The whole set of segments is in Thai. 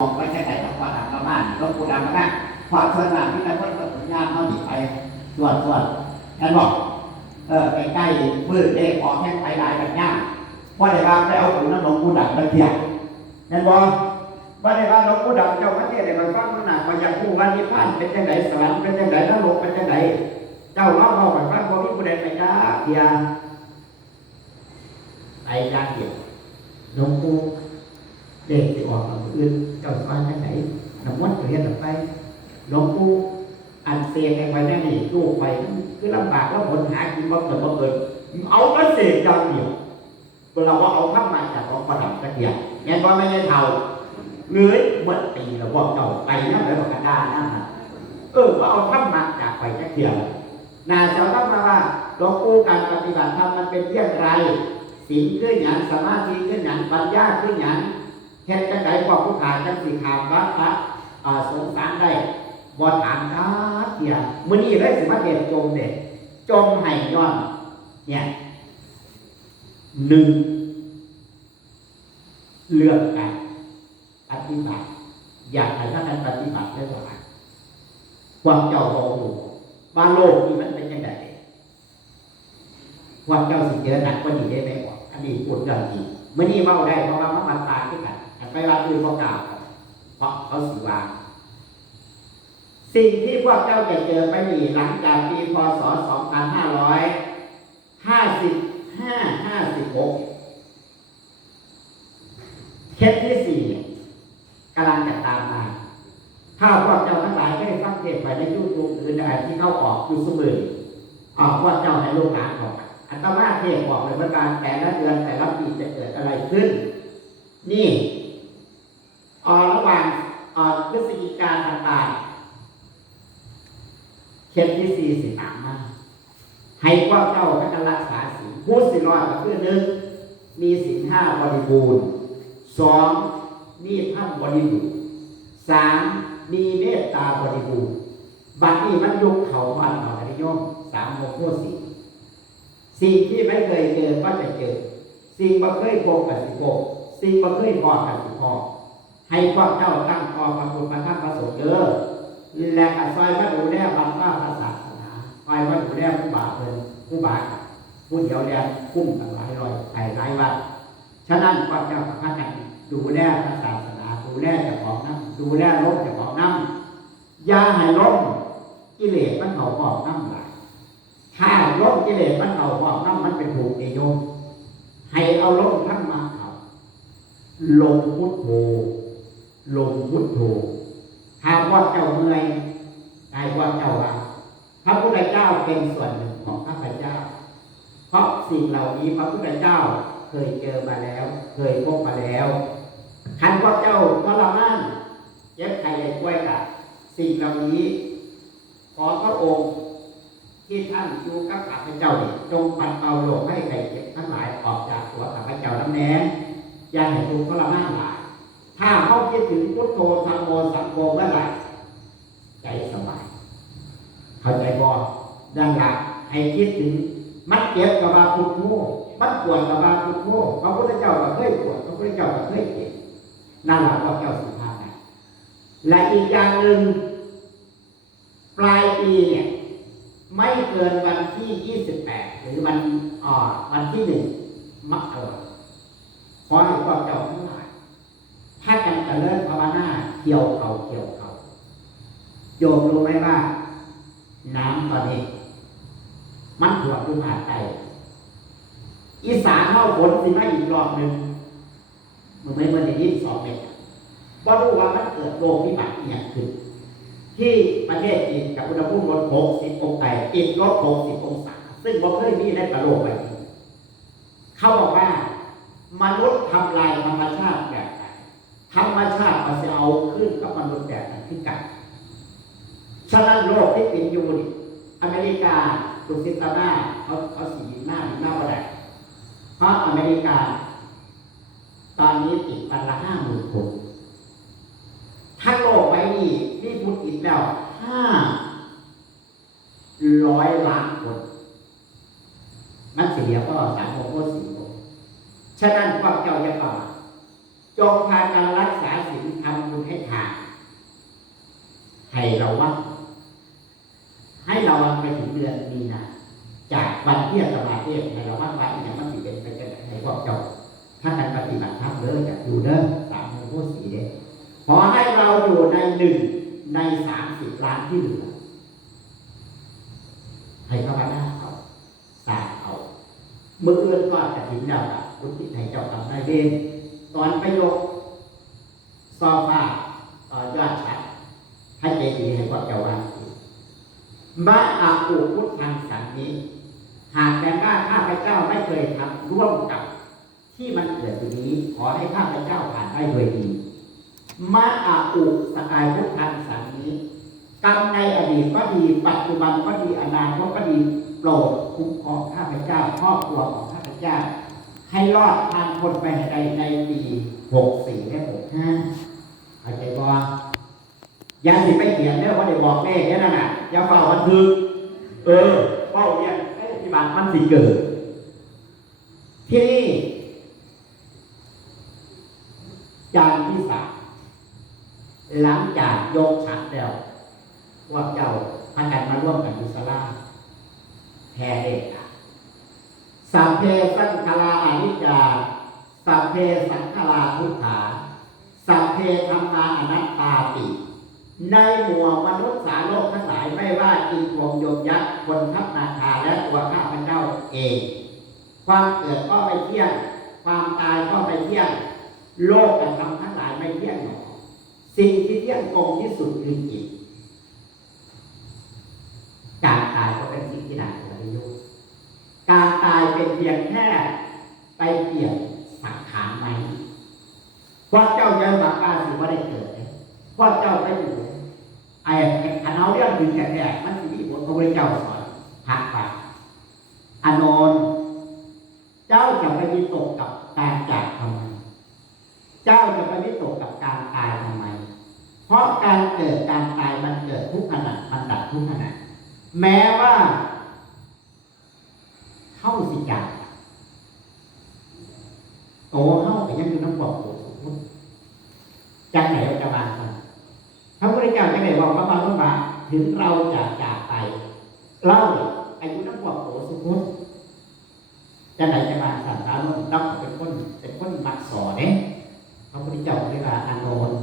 ออกไว้แค่ไหนต้องคว่าทำกประบ้านหลงปู่ดำก็ได้พอชวนหลังที่ตะเพิ่นก็สัญญาณเขาหนีไปตรวจตรวจนั่นบอกเออใกล้ๆมืดเด็กออกแค่ไปหลายแบบยางว่าได้ว่าได้เอาขุนน้ำลงปู่ดำไปเทียบนั่นบอกว่าได้ว่าหลวงปู่ดำเจ้าพระเทศได้มาฟังมันหนักมาอยากพูดว่านิพพานเป็นจังไดสวรรค์เป็นจังไดนรกเป็นจังไดเจ้าเล่าเล่าไปฟังว่ามีผู้ใดไปจ้าเทียไปยาเดียวหลวงปู่ เด็กที่ออกมาอื่นเจ้าสอนทางไหนน้ำมันเรียนออไปหลวงปู่อันเสียไปไว้แน่นี่ลูกไปคือลำบากแล้วผลหากินบ่เกิดบ่เกิดเอามาเสกอย่างเดียวเราว่าเอาข้ามาจากของประดับตะเกียบแม่นว่าไม่ใช่เท่าเลื้อยเมื่อปีเราบอกเจ้าไปนั่นเลยบอกกันได้นั่นนะเออว่าเอาข้ามาจากไปตะเกียบนาเจ้าต้องมาว่าหลวงปู่การปฏิบัติธรรมมันเป็นเรื่องไรสิ่งขึ้นอย่างสมาธิขึ้นอย่างปัญญาขึ้นอย่าง เฮ็ดจังไดพวกผู้ขาจังสิขามวัดพระสงสารได้บ่ถามนะเที่ยมื้อนี้เลยสิมาเฮ็ดจมเด็จมให้ย้อนเนี่ยหนึ่งเรื่องการปฏิบัติ อยากให้ท่านปฏิบัติได้ว่าความเจ้าบ่รู้ว่าโลกนี้มันเป็นจังไดความเจ้าสิเจอหนักกว่านี้ได้ไหมบ่อันนี้พูดเรื่องจริงมื้อนี้เว้าได้เพราะว่ามันมันตาที่กันอัน ไปว่าคือเขากล่าวครับเพราะเขาสิว่า สิ่งที่พวกเจ้าจะเจอไปนี่หลังจากปีพศ 2555-56เคสที่สี่กำลังจะตามมา ถ้าพวกเจ้าทั้งหลายได้ฟังเทศไปในยูทูบอื่นใดที่เขาออกอยู่เสมอออกพวกเจ้าในโลกหลานของอัตมาเทศบอกเลยว่าการแต่ละเดือนแต่ละปีจะเกิดอะไรขึ้น นี่ออระหว่างออพฤศจิกาต่างๆ เข็มที่สี่สิบสามมาให้พว่าเจ้าพระกันรักษาศีลพูดสิรอดก็คือหนึ่งมีศีลห้าบริบูรณ์สองมีธรรมบริบูรณ์สามมีเมตตาบริบูรณ์บัดนี้มันยกเขามันหน่อยนิยมสามโมโคสี่สิ่งที่ไม่เคยเจอก็จะเจอ สิ่งบ่เคยพบกับสิพบสิ่งบ่เคยพอกับสิพอให้พวกเจ้าตั้งคอพระพุทธพระธรรมพระสงฆ์เด้อ และก็ซอยมาดูแลบัตรว่าพระศาสนาคอยมาดูแลผู้บาปเพิ่นผู้บาปผู้เดียวแดนคุ้มกันหลายร้อยหลายหลายวัดฉะนั้นพวกเจ้าพระกันดูแลพระศาสนาดูแลเจ้าของน้ำดูแลลบเจ้าของน้ำอย่าให้ลบกิเลสมันเขาขอบน้ำหลายถ้าลบกิเลสมันเขาขอบน้ำมันเป็นถูกนิยมให้เอาลมทั้งมาเขาลงพุทโธลงพุทโธ หากว่าเจ้าเมื่อยนายว่าเจ้าว่าพระพุทธเจ้าเป็นส่วนหนึ่งของข้าพเจ้า เพราะสิ่งเหล่านี้พระพุทธเจ้าเคยเจอมาแล้ว เคยพบมาแล้วคันว่าเจ้าทรมานเจ็บไข้ได้ป่วยกับสิ่งเหล่านี้ ขอพระองค์ที่ท่านอยู่กับข้าพเจ้าจงปัดเป่าโรคให้ไข้เจ็บทั้งหลายออกจากตัวข้าพเจ้าน้ำแน่อย่าให้ทุกข์ทรมานหลาย ถ้าเขาคิดถึงพุทโธธรรมโมสังโฆเมื่อไหร่ใจสบายเข้าใจบ่ดังหลักให้คิดถึงมันเจ็บกับว่าพุทโธมันปวดกับว่าพุทโธพระพุทธเจ้าก็เคยปวดพระพุทธเจ้าก็เคยเจ็บนั่นแหละพระเจ้าสุภาพนะและอีกอย่างหนึ่งปลายปีเนี่ยไม่เกินวันที่28หรือวันอ่าวันที่หนึ่งมกราขอให้พวกเจ้าทั้งหลายถ้ากันจะเลิกภาวนาเกี่ยวเขาเกี่ยวเขาโยมรู้ไหมว่า น้ำตอนนี้ มันถ่วงขึ้นมาใต้อีสานเข้าฝนสิมาอีกรอบหนึ่งมันไม่เมื่อในยี่สิบสองเมตรว่ารู้ว่ามันเกิดโรคพิบัติอหย่างขึ้นที่ประเทศจีนกับอุณหภูมิลด60องศาติดลบ60องศาซึ่งบ่เคยมีในประโลกแบบนี้เขาบอกว่ามนุษย์ทำลายธรรมชาติแบบ ธรรมชาติมันจะเอาขึ้นกับมนุษย์แบบนั้นขึ้นกันฉะนั้นโลกที่เป็นอยู่นี่อเมริกาตุสิตาหน้าเขาเขาสีหน้าหน้าประดับเพราะอเมริกา ตอนนี้ติดวันละห้าหมื่นคนทั้งโลกไว้นี่นี่พูดอีกแล้วห้าร้อยล้านคน มันเสียก็สามโมโคสี่โมฉะนั้นพวกเจ้าอย่าป่า จงพากันรักษาสิ่งทำบุญให้ทานให้เราว่า ให้เราไปถึงเดือนมีนาจากวันเที่ยงสมาเทียบให้เราว่าไว้อย่างมันสิเป็นไปจนให้พวกเจ้าถ้าการปฏิบัติธรรมเด้อจะอยู่เด้อสามโมงสี่เด้อขอให้เราอยู่ในหนึ่งในสามสิบล้านที่เหลือให้ภาวนาเอาสาเอาเมื่อเอื้อนว่าจะถึงดาวล่ะลุกที่ไห้เจ้ากรรมนายเวร ตอนประโยคซอฟ้าต่อยอดชัดให้เจดีย์ให้พวกเจ้าวางสิมาอาปูพุทธังสันนี้ หากแต่ว่าข้าพเจ้าไม่เคยทำร่วมกับ ที่มันเกิดอยู่นี้ ขอให้ข้าพเจ้าผ่านได้โดยดีมาอาอุสกายพุทธังสันนี้กรรมในอดีตก็ดี ปัจจุบันก็ดีอนาคตก็ดีโปรดคุ้มครองข้าพเจ้าครอบครัวของข้าพเจ้า ให้รอดทางคนไปให้ได้ในปีหกสี่และหกห้าเข้าใจบ่อย่าสิไปเขียนเด้อว่าได้บอกเลขแค่นั้นน่ะอย่าเฝ้าวันทึกเออเฝ้าเนี่ยให้ปฏิบัติมันสิเกิด ที่นี่จานที่สามหลังจากยกฉันแล้วว่าเจ้าพากันมาร่วมกันอุสลาแพ้เอกสัพเพสังคลา นิจา สัพเพสังคลาทุกขา สัพเพธรรมาอนัตตาติ ในหมู่มนุษย์สาโลกทั้งหลายไม่ว่าอินพรหมยมยักษ์คนทัพนาคาและตัวข้าพเจ้าเอง ความเกิดก็ไม่เที่ยง ความตายก็ไม่เที่ยง โลกกระทำทั้งหลายไม่เที่ยงหรอกสิ่งที่เที่ยงคงที่สุดคือจิตการตายก็เป็นสิ่งที่หน่าเสียดายการตายเป็นเพียงแค่ไปเปลี่ยนสังขารใหม่เพราะเจ้ายังบักาสิว่าได้เกิดเพราะเจ้าไปอยู่ไอ้อันเอาเรื่องถึงแก่มันสิมีบทพระพุทธเจ้าสอนพักไปอานนท์เจ้าจะไปวิตกกับการจากทำไม เจ้าจะไปวิตกกับการตายทำไม เพราะการเกิดการตายมันเกิดทุกขณะมันดับทุกขณะแม้ว่าเข้าสิจากโตเข้าไปยังอยู่น้ำบอก จากไหนจะมากันพระพุทธเจ้าจะไหนบอกพระบาลว่าถึงเราจะจากไปเล่าอายุน้ำบอกโตสมมติจะไหนจะมาสันตาโนนต้องเป็นคนเป็นคนมักสอนเนี่ยพระพุทธเจ้าเรียกว่าอานนท์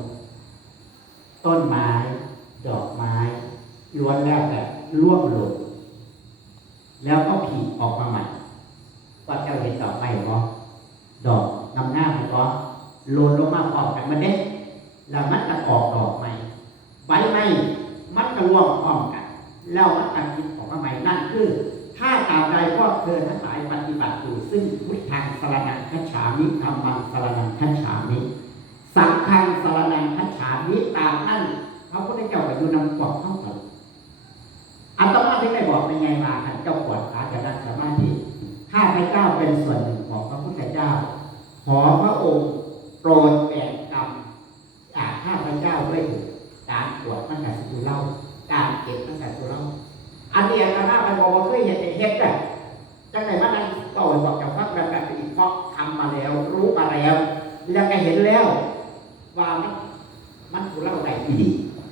ต้นไม้ ดอกไม้ล้วนแล้วแต่ร่วงหล่นแล้วก็ผีออกมาใหม่ว่าเจ้าเห็นดอกไม้บ่ดอกนำหน้ามันก็หล่นลงมาพร้อมกันมันเด้ แล้วมันจะออกดอกใหม่ใบไม้มันก็ร่วงพร้อมกัน แล้วมันจะกินออกมาใหม่นั่นคือ ถ้าตาบใดพวกเธอทั้งหลายปฏิบัติอยู่ซึ่งวิทางสรนังคัจฉามิธรรมังสรนังคัจฉามิสังฆังสรนังคัจฉามิตามนั่นพระพุทธเจ้าก็อยู่นำกวาดเข้ากันอัตมาที่ได้บอกเป็นไงมาท่านเจ้าปวดขาจะนั่งสมาธิข้าพเจ้าเป็นส่วนหนึ่งของพระพุทธเจ้า ขอพระองค์โปรดแบ่งกรรมจากข้าพเจ้าด้วยเถิดการปว ดมันกับสุเล่าการเก็บมันกับสุเล่าอันนี้อาตมาไปบอกว่าเคยเห็นเป็นเฮ็ดอะจังไหนมานั่งต่อยบอกกับฟักแบบแบบอีกเพราะทำมาแล้ว รู้มาแล้ว แล้วก็เห็นแล้ว ว่ามันมันถูกเล่าได้ดี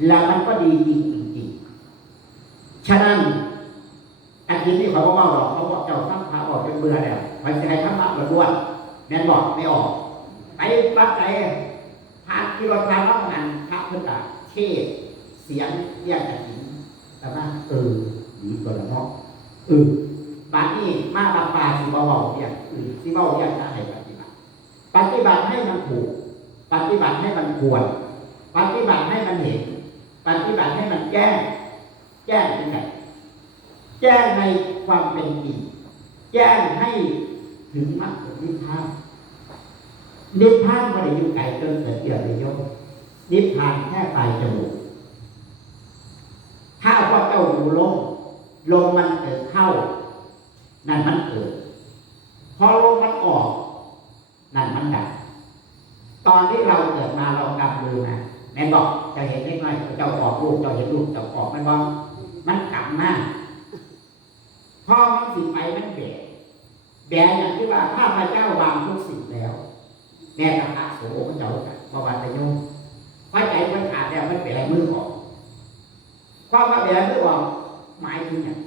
แล้วมันก็ดีจริงจริงๆฉะนั้นอันที่นี่เขาบอกว่าหรอกเขาบอกเจ้าฟังพาออกเป็นเบื่อแล้วไปจะให้ธรรมะระด้วนแม่นบอกไม่ออก ไปปักใจพาที่รถพารับงานพระเพื่อนกะเทศ เสียงเรียกกระถิ่นแต่ว่าเออหนีตัวละเนาะเออบาดนี้มาบาปลาสิบ่เว้าเรียกอือสิเว้าเรียกจะให้ปฏิบัติปฏิบัติให้มันถูก ปฏิบัติให้มันควร ปฏิบัติให้มันเห็น ปฏิบัติให้มันแก้งแจ้งเป็นไงแจ้งในความเป็นจริงแจ้งให้ถึงมรรคผลนิพพานนิพพานไม่ได้อยู่ไกลจนเกิดเกี่ยวเลยโยมนิพพานแค่ปลายจมูก ถ้าว่าเจ้าดูลม ลมมันเกิดเข้า นั่นมันเกิด พอลมมันออก นั่นมันดับ ตอนที่เราเกิดมาเรากำมือมาแม่บอกจะเห็นได้ไหมเจ้าออกลูกเจ้าเห็นลูกเจ้าออกมันบอกมันกำมาพอมันสิไปมันแบกแบกอย่างที่ว่าข้าพเจ้าวางทุกสิ่งแล้วแม่กับพระโสพระเจ้ากันบวรตะโยมพระใจมันขาดแล้วมันเป็นอะไรมือออกความว่าแบบนี้ว่า หมายถึงเนี่ย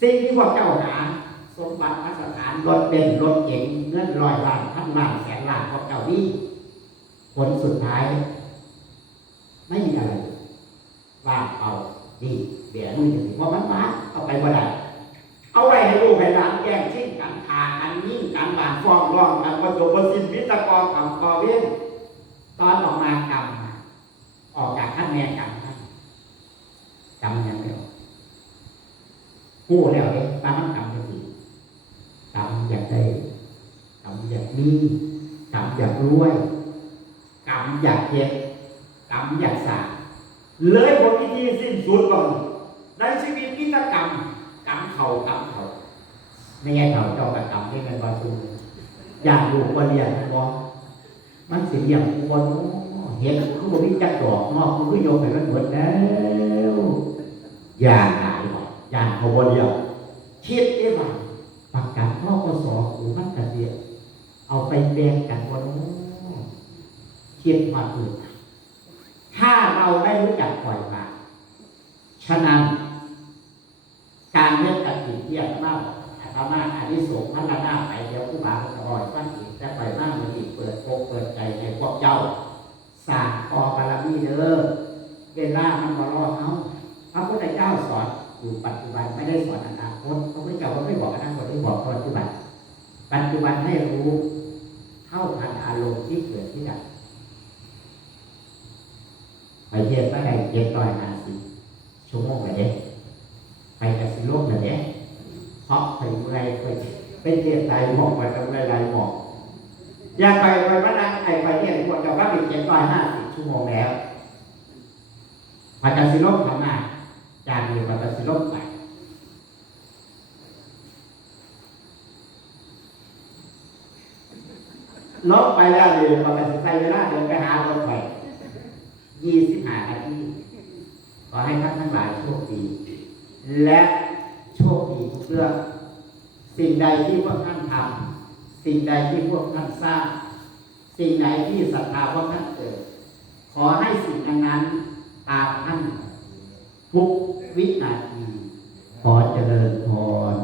สิ่งที่พวกเจ้าหา สมบัติพัสถานรถเด่นรถเก๋งเงินร้อยล้านพันล้านแสนล้านพวกเจ้านี่ผลสุดท้าย ไม่มีอะไรว่างเปล่านี่เบียมือจะสิว่ามันมาเอาไปว่าได้เอาไว้ให้ลูกให้หลานแย่งชิงกันทากันยิ่งกันบานฟ้องร้องกันประจบประสิทธิ์วิตกรคำกอเว้นตอนออกมากรรมออกจากท่านแม่กรรมท่านกรรมยังไม่ออก พูดแล้วเนี่ยตามมันกรรมจะสิกรรมอยากได้กรรมอยากมีกรรมอยากรวยกรรมอยากเก็บกรรมอยากสาเลยบทพิธีสิ้นสุดก่อนในชีวิตนิจกรรมกรรมเขากรรมเขาไม่ใช่เขาเจ้ากับกรรมที่เป็นบาสุอยากอยู่ว่าเรียนนะบมันเรียงควรเห็นคือบ่มีจักดอกงอกคือโยกไปมันหมดแล้วอย่าหายหรอ ย่าเขาบ่เดียวคิดได้บ่าประกาศพ่อกสอหูมันกระเดียเอาไปแบ่งกันบ่เนาะคิดมาถูกถ้าเราไม่รู้จักปล่อยวางฉะนั้นการเลือกตัดสินเทียบมากอาตมาอันนี้ส่งพัฒนาไปเดี๋ยวผู้บาจะอ่อยฟังอีกแต่ปล่อยมากมันอีกเปิดอกเปิดใจให้พวกเจ้าสร้างกอบารมีเด้อเวลามันบ่รอเขาพระพุทธเจ้าสอน อยู่ปัจจุบันไม่ได้สอนอนาคตพระพุทธเจ้าก็ไม่บอกอนาคตที่บอกปัจจุบัน ปัจจุบันให้รู้เท่าทันอารมณ์ที่เกิดที่ดับไปเทียบก็ได้เจ็ดร้อยห้าสิบชั่วโมงละเด้ไปกับสิโลกละเด้เพราะไปเมื่อยไปไปเทียบใจหมอกไปกับเมื่อยไรหมอกอยากไปไปพระนังไอไปเที่ยบควรจะว่าเป็นเจ็ดร้อยห้าสิบชั่วโมงแล้วไปกับสิโลกทำงาน จากนี้ไปกับสิโลกไปลบไปแล้วเลยเราไปใช้เวลาเดินไปหารถไฟยี่สิบห้านาทีขอให้ท่านทั้งหลายโชคดี และโชคดีทุกเรื่องสิ่งใดที่พวกท่านทำสิ่งใดที่พวกท่านสร้างสิ่งใดที่ศรัทธาพวกท่านเกิด ขอให้สิ่งนั้นตามท่าน ทุกวินาทีขอเจริญพร